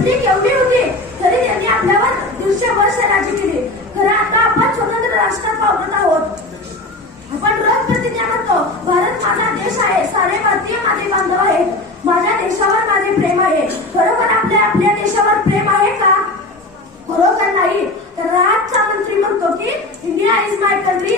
Public एवढी होती तरी त्यांनी आपल्यावर 150 वर्ष राज्य केले. खरं आता आपण स्वतंत्र राष्ट्रात वावरत आहोत. आपण रोज प्रतिज्ञा म्हणतो, भारत माझा देश आहे, सारे भारतीय माझे बांधव आहेत, माझ्या देशावर माझे प्रेम आहे. खरोखर आपल्या देशावर प्रेम आहे का? खरोखर नाही. तर आजचा मंत्री म्हणतो की इंडिया इज माय कंट्री,